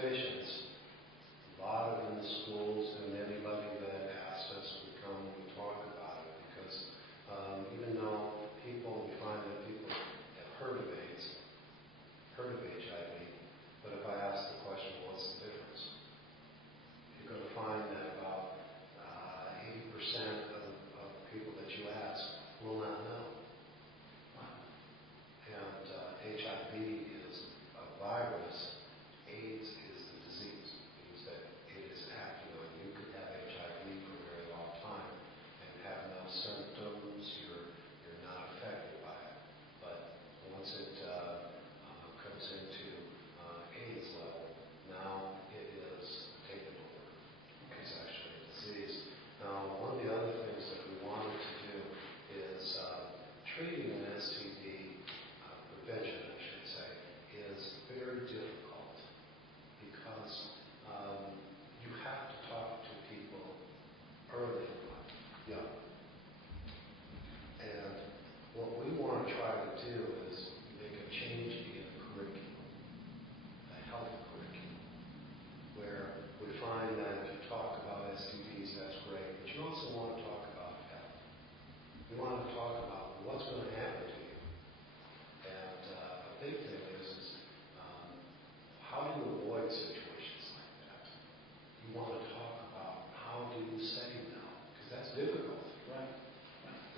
presentations, a lot of in the schools, and anybody that asks us, we come and we talk about it because even though we find that people have heard of AIDS, heard of HIV, but if I ask the question, what's the difference? You're going to find that about 80% of people that you ask will not know. And HIV is a virus. AIDS is the disease. It means that it is acting on you. You could have HIV for a very long time and have no symptoms. You're not affected by it. But once it comes into AIDS level, now it is taken over. It's actually a disease. Now, one of the other things that we wanted to do is treating an STD, prevention, I should say, is very difficult because you have to talk to people early in life, young. And what we want to try to do is make a change in the curriculum, a health curriculum, where we find that if you talk about STDs, that's great, but you also want to talk about health. You want to talk about what's going to happen to you. And a big thing is how do you avoid situations like that? You want to talk about how do you say no, because that's difficult. Right.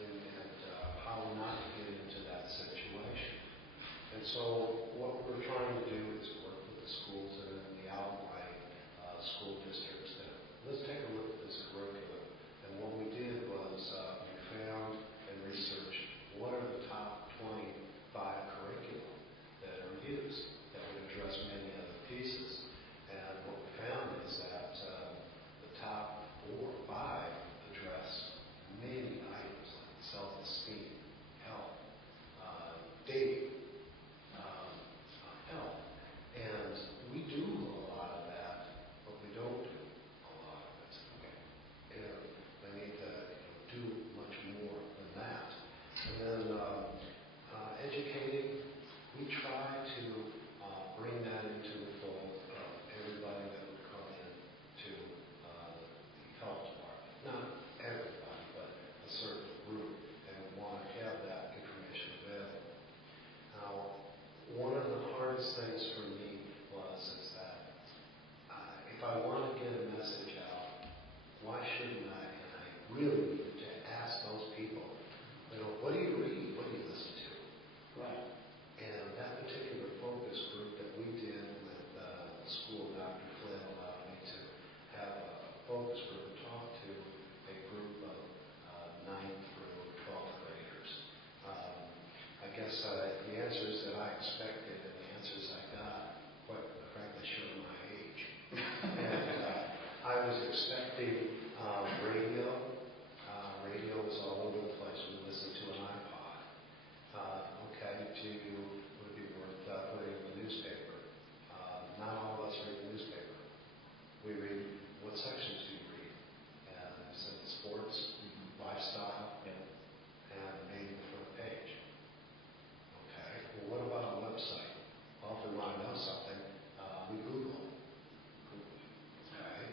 And how not to get into that situation. And so what we're trying to do is work with the schools and then the outlying school districts. Let's take a look at this curriculum. And what we did was we found and researched what are the top 25 curriculum that are used that would address many other pieces. And what we found is that the top 4 or 5 address many items like self-esteem, health, dating, health. And we do a lot of that, but we don't do a lot of it. Okay. And they need to do much more than that. And then educating, we try to bring that into the fold of everybody that would come in to the health department. Not everybody, but a certain group, and we want to have that information available. Now, one of the hardest things for me is that if I want to get a message out, why shouldn't I? And I really need to ask those people, what do you read? What do you listen to? Right. And that particular focus group that we did with the school, Dr. Flynn allowed me to have a focus group and talk to a group of 9th through 12th graders. I guess the answers that I expected and the answers I got, quite frankly, showed my age. And I was expecting radio. Radio was all over the place. We listened to an iPod. Would be worth putting in the newspaper. Not all of us read the newspaper. We read, what sections do you read? And I said sports, lifestyle, and maybe the front page. Okay, well what about a website? Well, if we want to know something, we Google. Okay,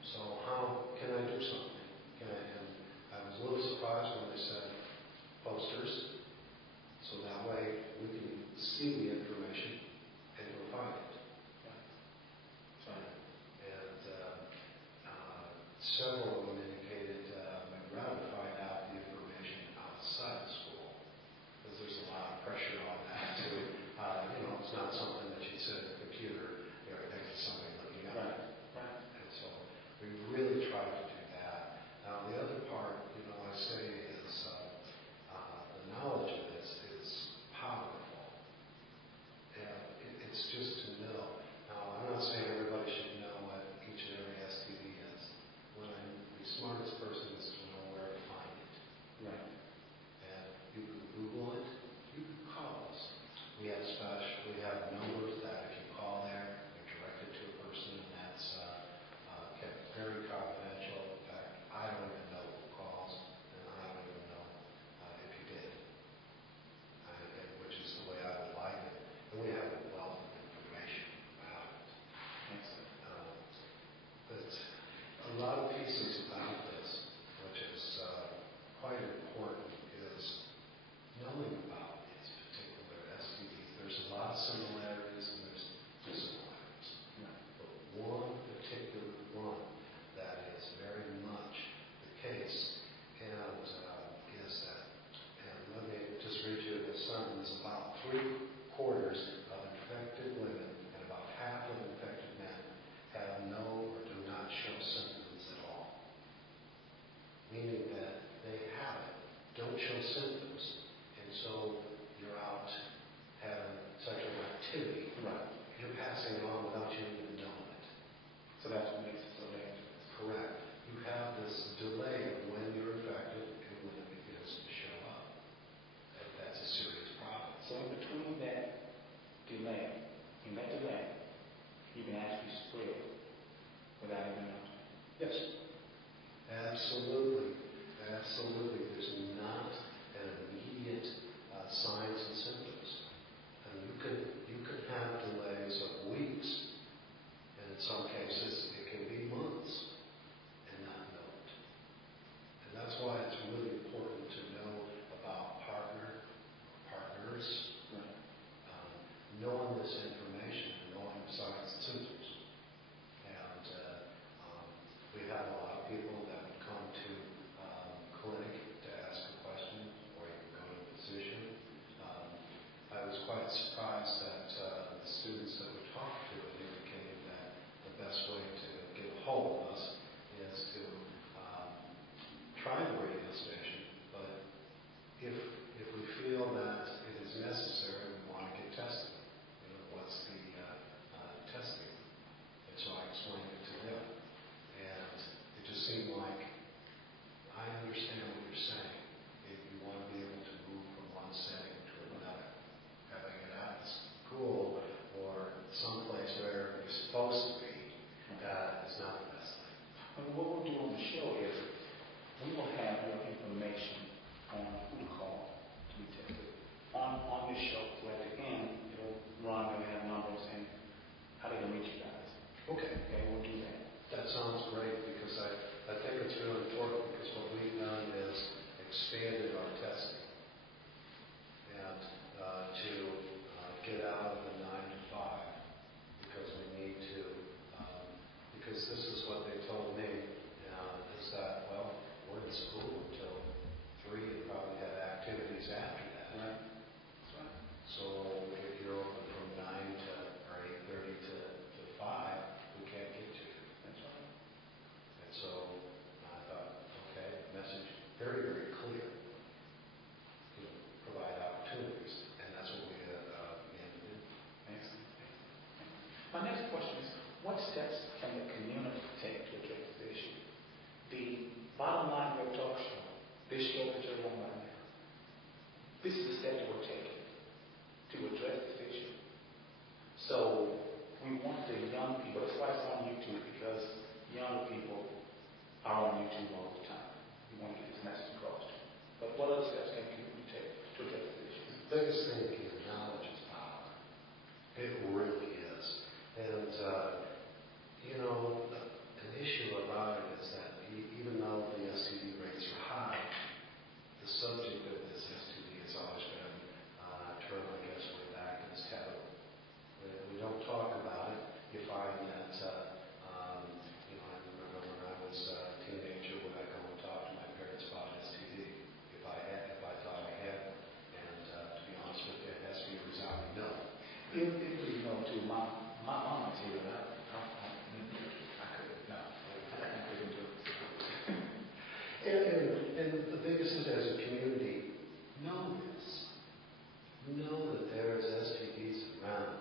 so how can I do something? And I was a little surprised when they said posters, so that way we can see the information and go find it. And several of them indicated we'd rather find out the information outside of school, because there's a lot of pressure on that too. It's not something that you sit at the computer next to somebody looking at it. Right. And so we really try to do that. Now the other part, I say is the knowledge of this is powerful. And it's just to know. Now I'm not saying everybody should know what each and every STD is. When I My next question is, what steps can the community take to address this issue? The bottom line of your talk show, this show that you're on right now, this is the step that we're taking to address this issue. So we want the young people, that's why it's on YouTube, because young people are on YouTube all the time. We want to get this message across. But what other steps can community take to address this issue? The biggest thing is knowledge is power. It really is. And, an issue about it is that even though the STD rates are high, the subject of this STD has always been turned, I guess, way back in this taboo. We don't talk about it. You find that, I remember when I was a teenager, when I go and talk to my parents about STD, if I thought I had it. And to be honest with you, it has to be a resounding no. You know, too, my mom is here, and I couldn't, no, I couldn't do it. And the biggest is, as a community, know this. Know that there is STDs around.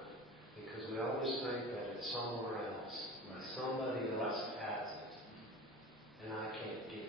Because we always think that it's somewhere else. Somebody else has it. And I can't get